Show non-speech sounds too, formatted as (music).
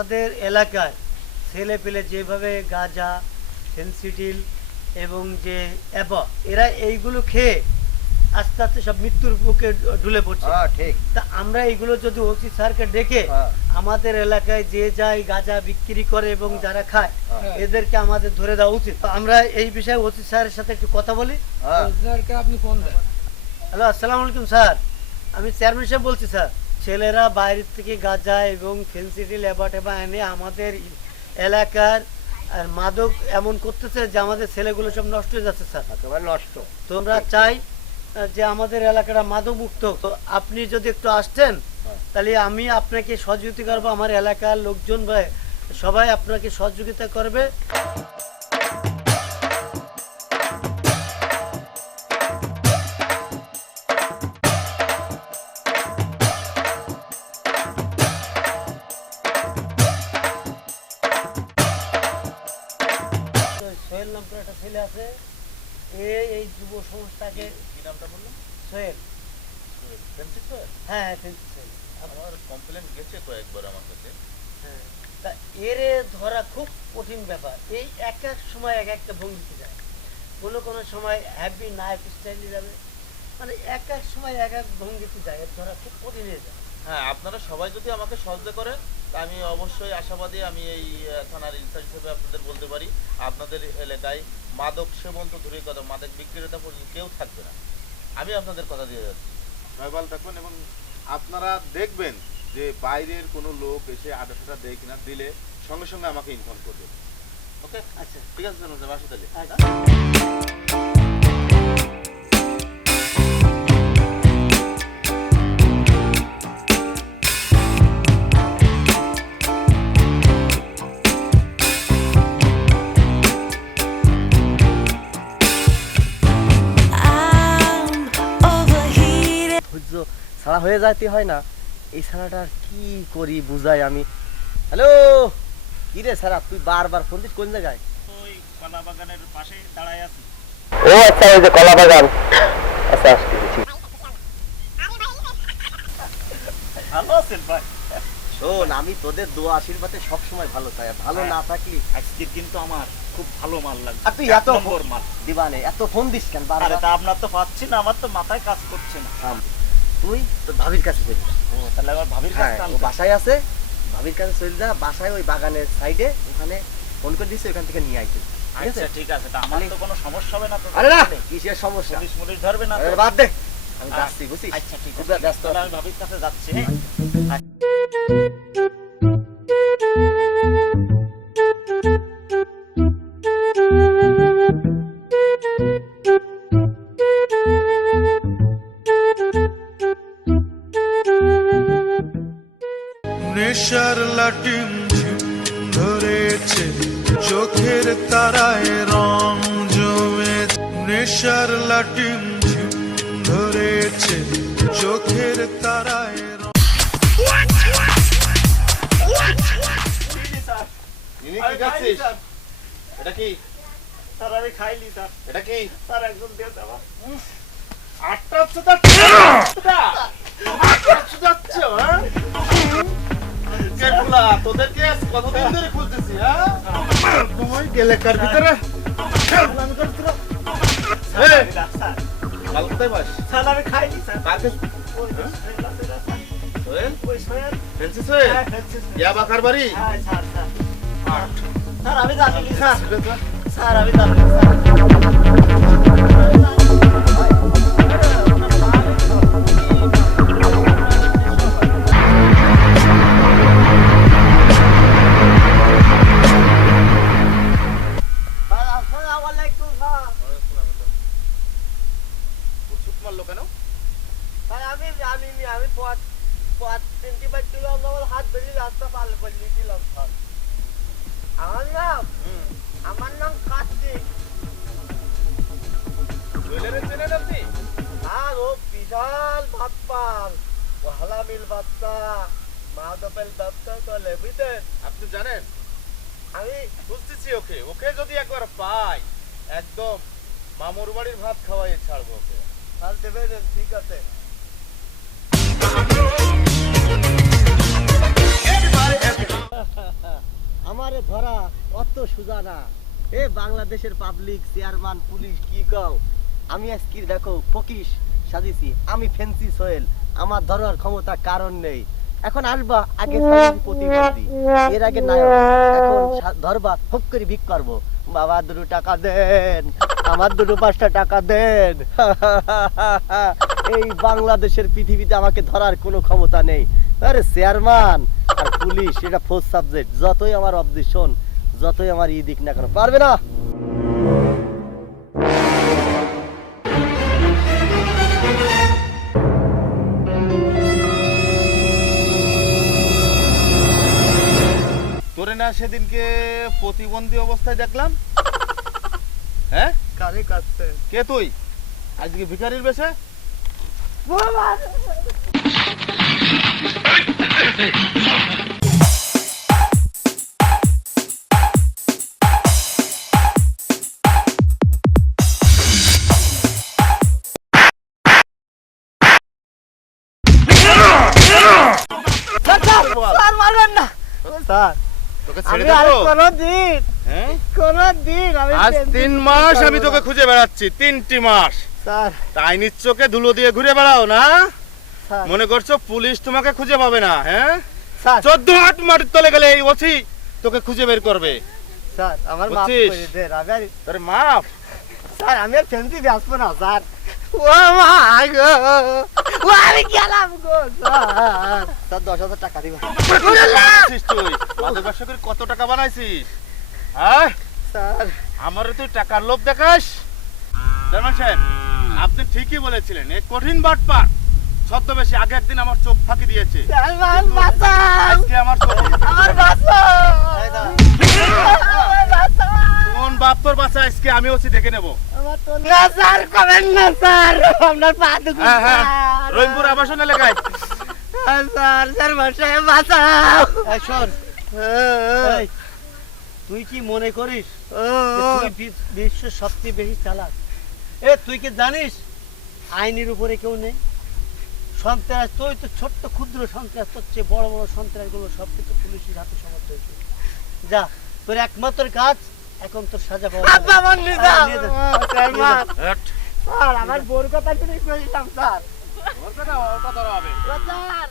আমাদের এলাকায় ছেলে পেলে যেভাবে গাঁজা ফেন্সিডিল এবং যে অ্যাবা এরা এইগুলো খেয়ে আস্তে আস্তে সব মৃত্যুর বুকে ঢুলে পড়ছে। হ্যাঁ ঠিক। তা আমরা এইগুলো যদি ওসি স্যারকে ডেকে হ্যাঁ। আমাদের এলাকায় যে যায় গাঁজা বিক্রি করে এবং যারা খায় হ্যাঁ। এদেরকে আমাদের ধরে দেওয়া উচিত। আমরা এই বিষয়ে ওসি স্যারের সাথে একটু কথা বলি। হ্যাঁ। আপনি ফোন দেন। হ্যালো আসসালামু আলাইকুম স্যার। আমি চেয়ারম্যান সাহেব বলছি স্যার। ছেলেরা বাইরের থেকে গাঁজা এবং ফেন্সিডি লেবা টেবা এনে আমাদের এলাকার আর মাদক এমন করতেছে যে আমাদের ছেলেগুলো সব নষ্ট হয়ে যাচ্ছে স্যার একেবারে নষ্ট তো আমরা চাই যে আমাদের এলাকাটা মাদক মুক্ত হোক। তো আপনি যদি একটু আসতেন হ্যাঁ। তাহলে আমি আপনাকে সহযোগিতা করব আমার এলাকার লোকজন সবাই আপনাকে সহযোগিতা করবে সোহেল নাম করে একটা ছেলে আছে। এ এই যুব সংস্থাকে কি নামটা বললাম সোহেল। ফেন্সি হ্যাঁ হ্যাঁ ফেন্সি সোহেল। আমার কমপ্লেন গেছে কয়েকবার আমার কাছে। হ্যাঁ। তা এরে ধরা খুব কঠিন ব্যাপার। এই এক এক সময় এক একটা ভঙ্গিতে যায়। কোনো কোনো সময় হ্যাপি নাইফ স্টাইলে যাবে। মানে এক এক সময় এক এক ভঙ্গিতে যায়। এর ধরা খুব কঠিন হয়ে যায়। হ্যাঁ আপনারা সবাই যদি আমাকে সহযোগিতা করেন আমি অবশ্যই আশাবাদী আমি এই থানার ইনচার্জ হিসেবে আপনাদের বলতে পারি। আপনাদের এলাকায় মাদক সেবন তো দূরের কথা মাদক বিক্রেতা পর্যন্ত কেউ থাকবে না। আমি আপনাদের কথা দিয়ে যাচ্ছি। ভালো থাকবেন এবং আপনারা দেখবেন যে বাইরের কোনো লোক এসে আড্ডাটা দেয় কিনা দিলে সঙ্গে সঙ্গে আমাকে ইনফর্ম করবে। ওকে আচ্ছা। ঠিক আছে জানো বাসা তাহলে। ছাড়া হয়ে যাইতে হয় না। এই ছাড়াটা কি করি বুঝাই আমি। হ্যালো কি রে সারা তুই বারবার ফোন দিস কোন জায়গায়? ওই কলা বাগানের পাশে দাঁড়ায় আছি। ও আচ্ছা ওই যে কলা বাগান আচ্ছা আসছি ভালো আছেন ভাই? শোন আমি তোদের দোয়া আশীর্বাদে সবসময় ভালো চাই ভালো না থাকলি আজকে কিন্তু আমার খুব ভালো মাল লাগবে আর তুই এত নম্বর মাল। দিবানে এত ফোন দিস কেন আরে বারবার তা আপনার তো পাচ্ছি না আমার তো মাথায় কাজ করছে না। তুই তোর ভাবির কাছে চলে যা। ও তাহলে আমার ভাবির হ্যাঁ কাছে বাসায় আছে ভাবির কাছে চলে যা বাসায় ওই বাগানের সাইডে ওখানে ফোন করে দিছে ওখান থেকে নিয়ে আইতে ঠিক আছে? আচ্ছা ঠিক আছে তা আমার তো কোনো সমস্যা হবে না তো আরে না কিসের সমস্যা? পুলিশ মুলিশ ধরবে না আরে বাদ দে আমি যাচ্ছি বুঝছিস? আচ্ছা ঠিক আছে। ব্যস্ত। আমি ভাবির কাছে যাচ্ছি হ্যাঁ? চোখের তারায় রং জমে নেশার লাটিম ধরেছে। চোখের তারায় এটা কি? স্যার আমি খাইনি স্যার। এটা কি? স্যার একজন দিয়ে দেওয়া। আটটা হ্যাঁ? কে তোদেরকে কতদিন ধরে খুলতেছি হ্যাঁ? তুমি গেলে কার ভিতরে? আমি জানি স্যার আমি জানি স্যার। আমার আমার নাম কার্তিক। জুয়েলারি চেনেন আপনি? আর ও বিশাল বাপ্পাল ও হালামিল বাচ্চা মাদপেল ব্যবসা চলে বুঝলেন আপনি জানেন আমি বুঝতেছি ওকে। ওকে যদি একবার পাই একদম মামুর বাড়ির ভাত খাওয়াই ছাড়বো ওকে। কাল দেবেন ঠিক আছে। আমারে ধরা অত সোজা না। এ বাংলাদেশের পাবলিক চেয়ারম্যান পুলিশ কি কও? আমি আজকে, দেখো ফকিস সাজিছি। আমি ফেন্সি সোহেল। আমার ধরার ক্ষমতা কারণ নেই। এখন আসবা আগে প্রতিবন্ধী এর আগে নায়ক। এখন ধরবা, হোক করে ভিক করব। বাবা, দুটো টাকা দেন। আমার দুটো পাঁচটা টাকা দেন। (laughs) এই বাংলাদেশের পৃথিবীতে আমাকে ধরার কোনো ক্ষমতা নেই। আরে চেয়ারম্যান আর পুলিশ এটা ফোর্থ সাবজেক্ট যতই আমার অবজেকশন যতই আমার ই দিক না কেন পারবে না? তোরে না সেদিনকে প্রতিবন্ধী অবস্থায় দেখলাম? হ্যাঁ? কারে কাটছে কে তুই? আজকে ভিখারির বেশে? স্যার মারবেন না। স্যার তোকে ছেড়ে দেবো? কোনো হ্যাঁ? কোনো আমি আজ তিন মাস আমি তোকে খুঁজে বেড়াচ্ছি তিনটি মাস। স্যার। তাই চোখে ধুলো দিয়ে ঘুরে বেড়াও না? মনে করছ পুলিশ তোমাকে খুঁজে পাবে না হ্যাঁ? চোদ্দ হাট মাটির তলে গেলে এই ওসি তোকে খুঁজে বের করবে। স্যার আমার মাফ করে দেন আমি আর তোর মাপ। স্যার আমি আর ফেন্সি বেসবো না স্যার। ও মা গো ও আমি গেলাম গো স্যার। স্যার দশ হাজার টাকা দিবেন তুই? মাদক ব্যবসা করে কত টাকা বানাইছিস? হ্যাঁ? স্যার। আমার তুই টাকার লোভ দেখাস। চেয়ারম্যান সাহেব আপনি ঠিকই বলেছিলেন এই কঠিন বাটপার। ছদ্মবেশী আগে একদিন আমার চোখ ফাঁকি দিয়েছে। আজকে আমার কোন বাপ তোর বাচ্চা আজকে আমি দেখে নেব। আমার তো না স্যার কমেন না স্যার। আপনার পা দুঃখ হ্যাঁ হ্যাঁ। রহিমপুর আবাসন এলাকায় স্যার স্যার মশাই বাঁচাও। শোন। তুই কি মনে করিস তুই বিশ্বের সবচেয়ে বেশি চালাক? এ তুই কি জানিস আইনের উপরে কেউ নেই? সন্ত্রাস তুই তো ছোট্ট ক্ষুদ্র সন্ত্রাস তোর চেয়ে বড় বড় সন্ত্রাসগুলো সব কিছু পুলিশের হাতে সমর্থ হয়েছে। যা তোর একমাত্র কাজ এখন তোর সাজা পাওয়া আমার বোর কথা শুনে কইলাম স্যার। বোর কথা হবে। স্যার।